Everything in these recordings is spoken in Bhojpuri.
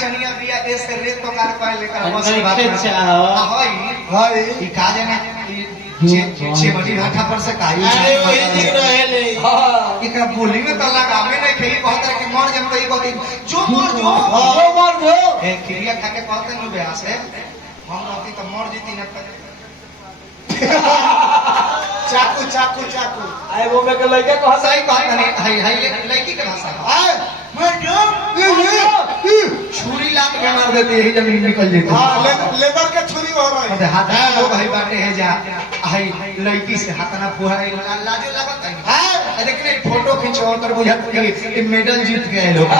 नचनिया बिया ऐसे रेत तो कार पाए लेकर बस बात हाय हाय ई का जाने छे बड़ी घाटा पर से काई अरे वही दिन रहेले हां एकरा बोली में तो लगावे नहीं थे कहत रहे कि मर जम तो ई कहती जो मर जो ए क्रिया खा के कहते न ब्याह से हम रहती तो मर जीती न चाकू चाकू चाकू आए वो में के लड़का कह सही कहत नहीं हाय हाय लड़की के भाषा हाय मैं छुरी लात के मार देती यही जमीन निकल जेती हां लेबर के छुरी हो रही अरे हाथ लोग भाई बाटे है जा हाय लड़की से हाथ ना फुहाई लाजो लागत है हां देखने फोटो खींचो तर बुझात कि मेडल जीत गए लोग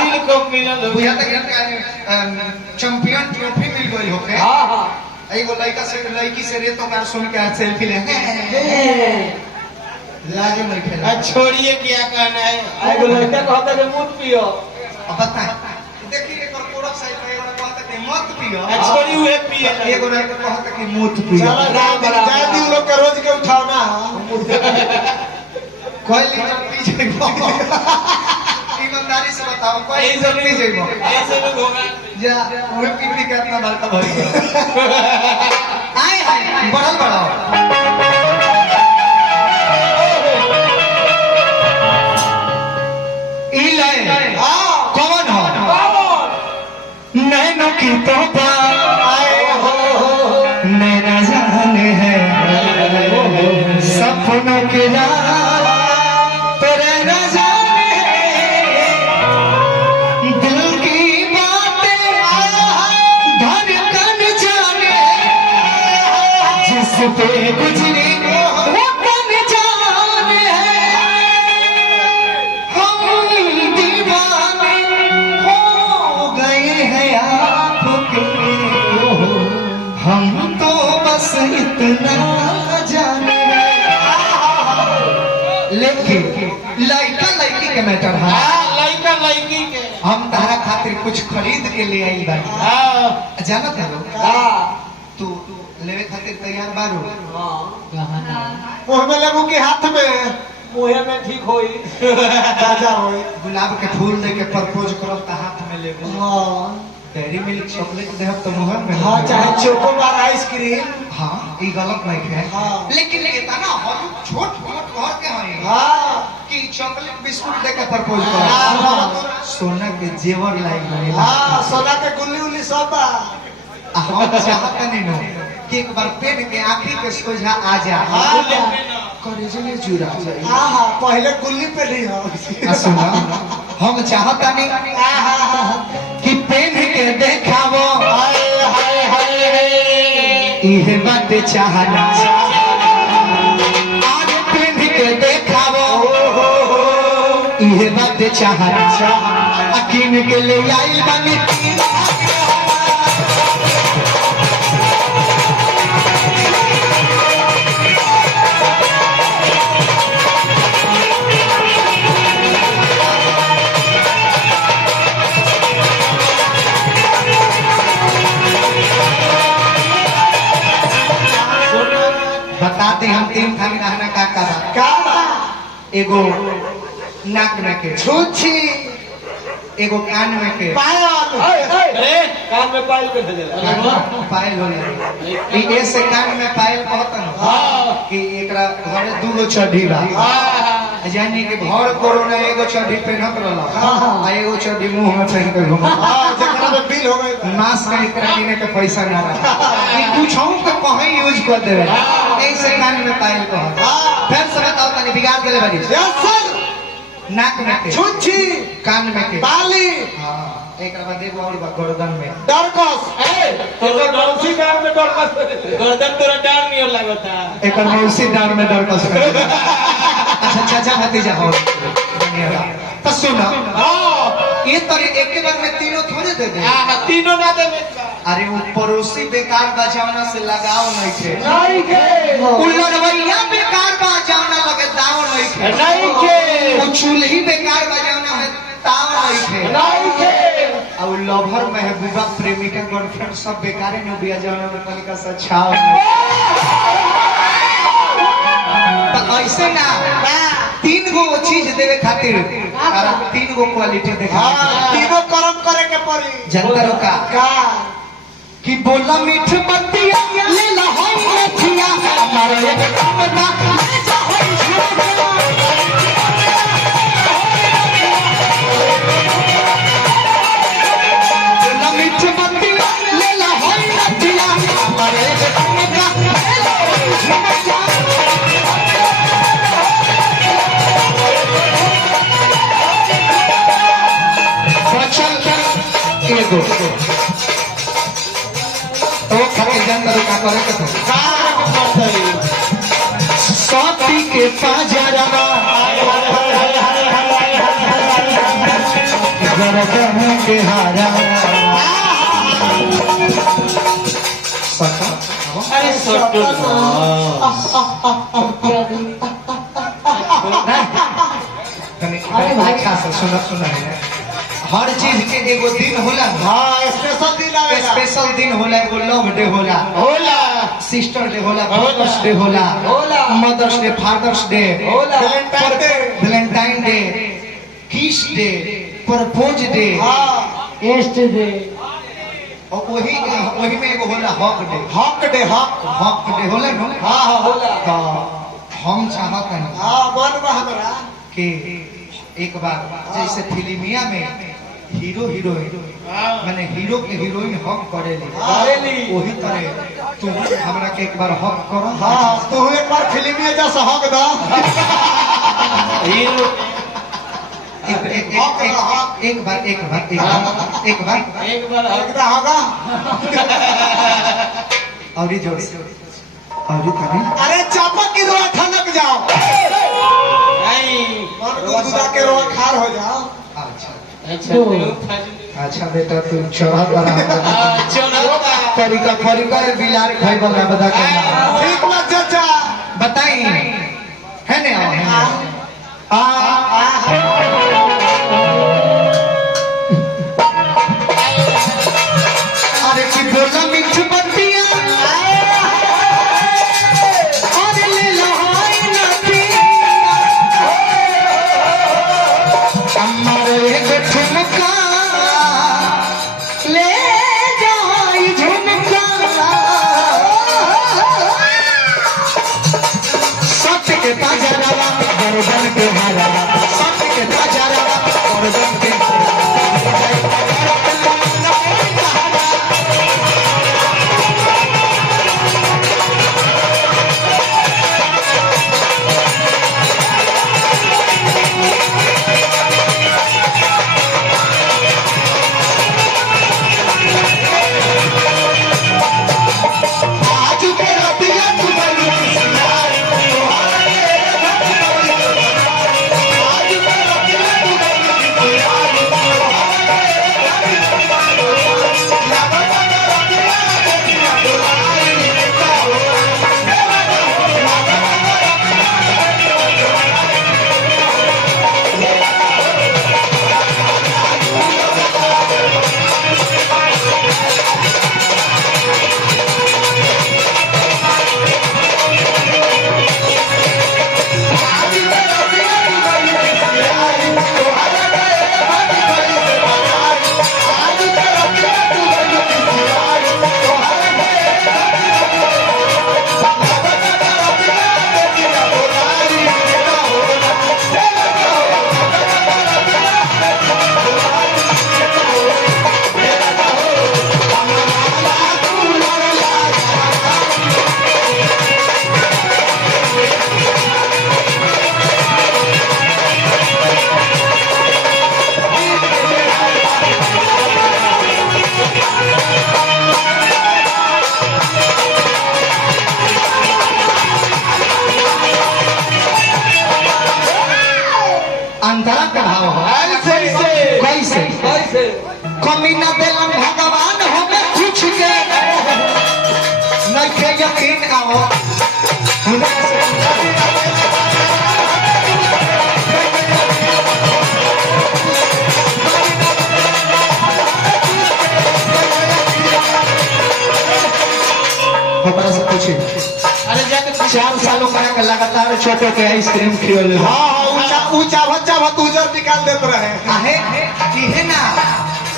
सिल को मिलल बुझात कि चैंपियन ट्रॉफी मिल गई होके हां हां एगो लड़की से रेतो कार सुन के सेल्फी ले लाजो नहीं खेला छोड़िए क्या कहना है आए वो लड़का कहता है मूत पियो अब बता देखिए एक कोरक साइड पे एगो कहता कि मत पियो छोड़ी हुए पिए एगो लड़का कहता कि मूत पियो चलो जाए दिन लोग के रोज के उठाओ ना कोई लीटर पी जाइबो ईमानदारी से बताओ कोई लीटर पी जाइबो ऐसे लोग होगा जा वो पी के इतना बड़का भर गया आए आए बढ़ल बढ़ाओ ई ले कौन हो नैनो की तोबा आए हो नैना जाने है सपनों के तेरे न जाने दिल की बातें धड़कन जाने जिस पे गुजरी वो बन जाने हम दीवाने हो गए हैं आपके हम तो बस इतना जाने लेकिन लड़का लड़की के मैटर है लड़का लड़की के हम तारा खातिर कुछ खरीद के ले आई बानी जानत है लोग तू लेवे खातिर तैयार बारू मुंह में लेबू के हाथ में मुहे में ठीक होई ताजा होई गुलाब के फूल दे के प्रपोज करब त हाथ में लेबू हां डेयरी मिल्क चॉकलेट देहब त मुंह में हां चाहे चोकोबार आइसक्रीम हां ई गलत नहीं है हाँ। लेकिन इतना हम छोट मोट घर के हई हां कि चॉकलेट बिस्कुट दे के प्रपोज कर हाँ। सोना के जेवर लाइक बनेला हां सोना के गुल्ली उल्ली सब बा हम चाहत नहीं नो कि एक बार पेन के आंखी के सोझा आ जा कॉलेज में जुड़ा जाए आहा पहले गुल्ली पे ली हो सुना हम चाहता नहीं कि पेन के देखावो हाय हाय हाय इहे बात चाहना आज पेन के देखावो इहे बात चाहना अकीन के ले आई बनी बताते हम तीन थान गहना का का एगो नाक में के छुछी एगो कान में के पायल अरे कान में पायल के भेजेला पायल हो ऐसे कान में पायल कहत न कि एकरा घरे दूगो चढ़ी बा यानी कि भर कोरोना एगो चढ़ी पहनत रहला आ एगो चढ़ी मुंह में पहन के घुमा हां जेकरा में बिल हो गई मास्क एकरा किने के पैसा ना रहा ई कुछों के कहीं यूज कर देवे ऐसे कान में पायल कहत फिर से बताओ तनी बिगाड़ देले बाड़ी यस सर नाक में के, छुच्छी, कान में के, बाली, हाँ एक बाद देखो और गर्दन में डरकस, तो मौसी डाल में डरकस गर्दन तोरा डाल नहीं लगता एक मौसी डाल में डरकस अच्छा चाचा भतीजा हो तो सुनो ये तोरे एक बार में तीनों थोड़े दे दे हां तीनों ना दे अरे वो पड़ोसी बेकार बजावना से लगाव नहीं थे नहीं के उलरवैया बेकार बजावना लगे दाव नहीं थे नहीं के वो चूल्ही बेकार बजावना है ताव नहीं थे नहीं के और लवर महबूबा प्रेमिका गर्लफ्रेंड सब बेकार में बिया जावना में तनिका सा छाव तो ऐसे ना तीन गो चीज देवे खातिर और तीन गो क्वालिटी देखा हाँ तीनों कर्म करे के पड़ी जनता का का कि बोला मीठ बतिया ले ला होई मथिया हमारा एक काम ना ले जा होई झूठा बोला मीठ बतिया ले ला होई मथिया हमारा एक काम ना ले जा होई झूठा बचल एगो तो खातिर जनता का करे के तो साथी के पाजरा गरदन के हारा सका अरे सोटो अरे भाई अच्छा से सुना है हर चीज के एगो दिन होला हाँ स्पेशल दिन आवेला स्पेशल दिन होला एगो लव डे होला होला सिस्टर डे होला ब्रदर्स डे होला होला मदर्स डे फादर्स डे होला वैलेंटाइन डे वैलेंटाइन डे किस डे प्रपोज डे हाँ एस्ट डे और वही में एगो होला हक डे हक डे हक डे होला न हाँ हाँ होला तो हम चाहत हैं हाँ मन में हमरा कि एक बार जैसे फिल्मिया में हीरो हीरोइन माने हीरो के हीरोइन हक करेली वही तरह तू हमरा के एक बार हक करो हाँ तू एक बार फिल्म में जैसा हक दा हीरो एक बार एक बार हक दा होगा और जोर और करें अरे चापा की रोआ ठनक जाओ नहीं मन को गुदा के रोआ खार हो जाओ अच्छा अच्छा बेटा तू चढ़ा बना तरीका बिलार खाई वाला बता के ठीक मत चाचा बताई है ने अरे की बोला मिठ बतिया अरे ले लो हाय नदिया हमारे एक ठुमका ले जाई झुमका सत्य के ताजरा गर्दन के हारा सत्य के ताजरा गर्दन के अंतरा का भाव है कैसे कमी न देलन भगवान हमें कुछ के नहीं के यकीन आओ ऊपर से पूछे अरे जाके 4 सालों का लगातार छोटो के आइसक्रीम खियोले हाँ ऊ चावत चावत उजर निकाल देते रहे। आहे इहे ना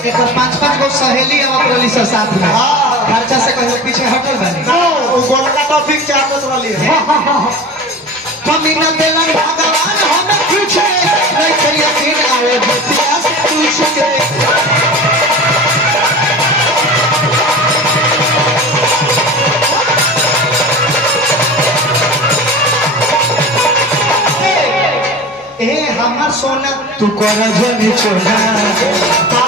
एक 5-5 गो सहेली आवत रहली से साथ में हाँ। खर्चा से कहीं पीछे हटल बने वो गोलका टॉफी चाटत रही है। कमी न देलन भगवान हमें कुछ नहीं थे यकीन आए बेटिया से पूछ के ए हमार सोना तू कर जनी चोना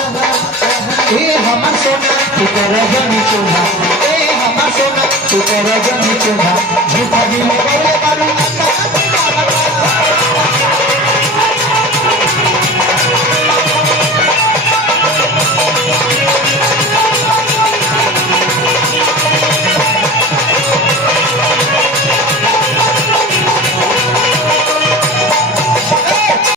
ए हमार सोना तू कर जनी चोना ए हमार सोना तू कर जनी चोना झूठा भी लगा